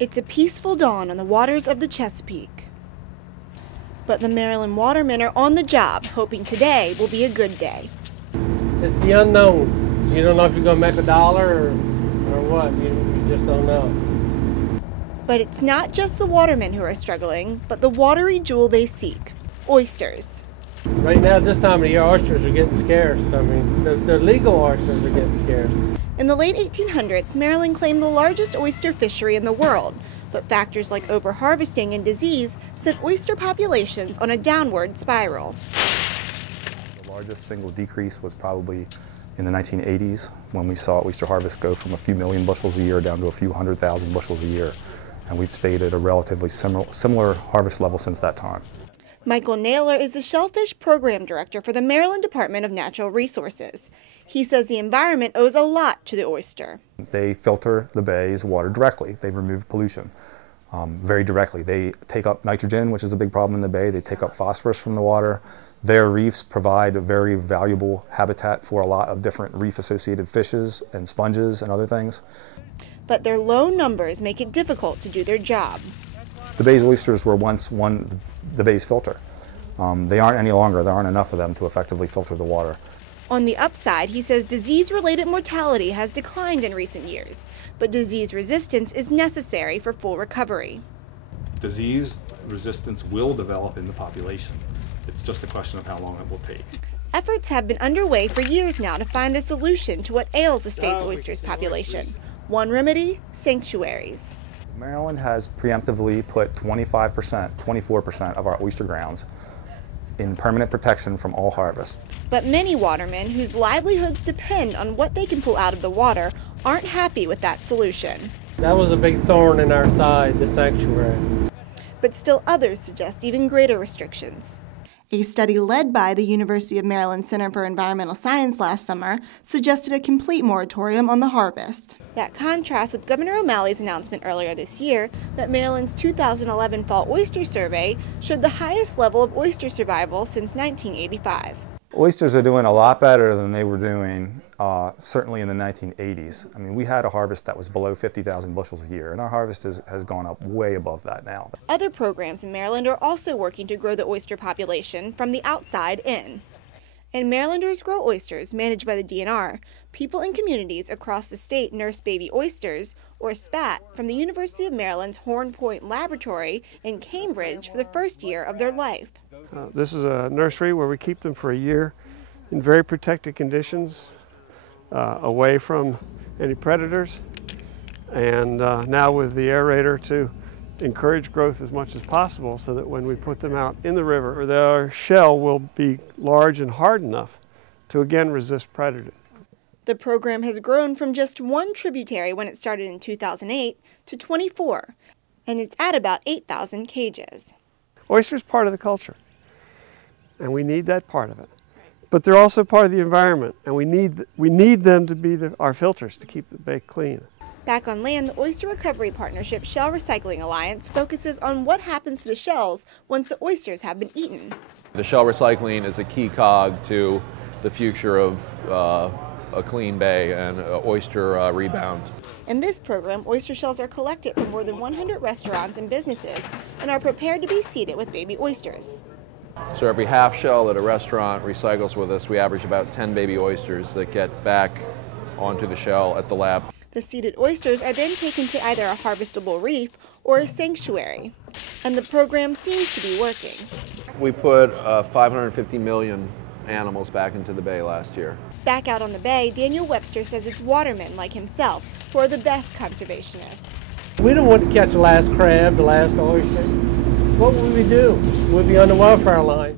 It's a peaceful dawn on the waters of the Chesapeake. But the Maryland watermen are on the job, hoping today will be a good day. It's the unknown. You don't know if you're going to make a dollar or what. You just don't know. But it's not just the watermen who are struggling, but the watery jewel they seek, oysters. Right now, this time of the year, oysters are getting scarce. I mean, the legal oysters are getting scarce. In the late 1800s, Maryland claimed the largest oyster fishery in the world, but factors like overharvesting and disease sent oyster populations on a downward spiral. The largest single decrease was probably in the 1980s when we saw oyster harvest go from a few million bushels a year down to a few 100,000 bushels a year. And we've stayed at a relatively similar harvest level since that time. Michael Naylor is the Shellfish Program Director for the Maryland Department of Natural Resources. He says the environment owes a lot to the oyster. They filter the bay's water directly. They remove pollution very directly. They take up nitrogen, which is a big problem in the bay. They take up phosphorus from the water. Their reefs provide a very valuable habitat for a lot of different reef-associated fishes and sponges and other things. But their low numbers make it difficult to do their job. The bay's oysters were once the bay's filter. They aren't any longer. There aren't enough of them to effectively filter the water. On the upside, he says disease-related mortality has declined in recent years, but disease resistance is necessary for full recovery. Disease resistance will develop in the population. It's just a question of how long it will take. Efforts have been underway for years now to find a solution to what ails the state's oysters population. One remedy: sanctuaries. Maryland has preemptively put 25%, 24% of our oyster grounds in permanent protection from all harvest. But many watermen whose livelihoods depend on what they can pull out of the water aren't happy with that solution. That was a big thorn in our side, the sanctuary. But still others suggest even greater restrictions. A study led by the University of Maryland Center for Environmental Science last summer suggested a complete moratorium on the harvest. That contrasts with Governor O'Malley's announcement earlier this year that Maryland's 2011 Fall Oyster Survey showed the highest level of oyster survival since 1985. Oysters are doing a lot better than they were doing certainly in the 1980s. I mean, we had a harvest that was below 50,000 bushels a year, and our harvest has gone up way above that now. Other programs in Maryland are also working to grow the oyster population from the outside in. In Marylanders Grow Oysters, managed by the DNR, people in communities across the state nurse baby oysters, or SPAT, from the University of Maryland's Horn Point Laboratory in Cambridge for the first year of their life. This is a nursery where we keep them for a year in very protected conditions, away from any predators, and now with the aerator to encourage growth as much as possible so that when we put them out in the river, their shell will be large and hard enough to again resist predators. The program has grown from just one tributary when it started in 2008 to 24, and it's at about 8,000 cages. Oyster's part of the culture, and we need that part of it. But they're also part of the environment, and we need them to be our filters to keep the bay clean. Back on land, the Oyster Recovery Partnership Shell Recycling Alliance focuses on what happens to the shells once the oysters have been eaten. The shell recycling is a key cog to the future of a clean bay and oyster rebound. In this program, oyster shells are collected from more than 100 restaurants and businesses and are prepared to be seeded with baby oysters. So every half shell that a restaurant recycles with us, we average about 10 baby oysters that get back onto the shell at the lab. The seeded oysters are then taken to either a harvestable reef or a sanctuary, and the program seems to be working. We put 550 million animals back into the bay last year. Back out on the bay, Daniel Webster says it's watermen like himself who are the best conservationists. We don't want to catch the last crab, the last oyster. What would we do? We'd be on the welfare line.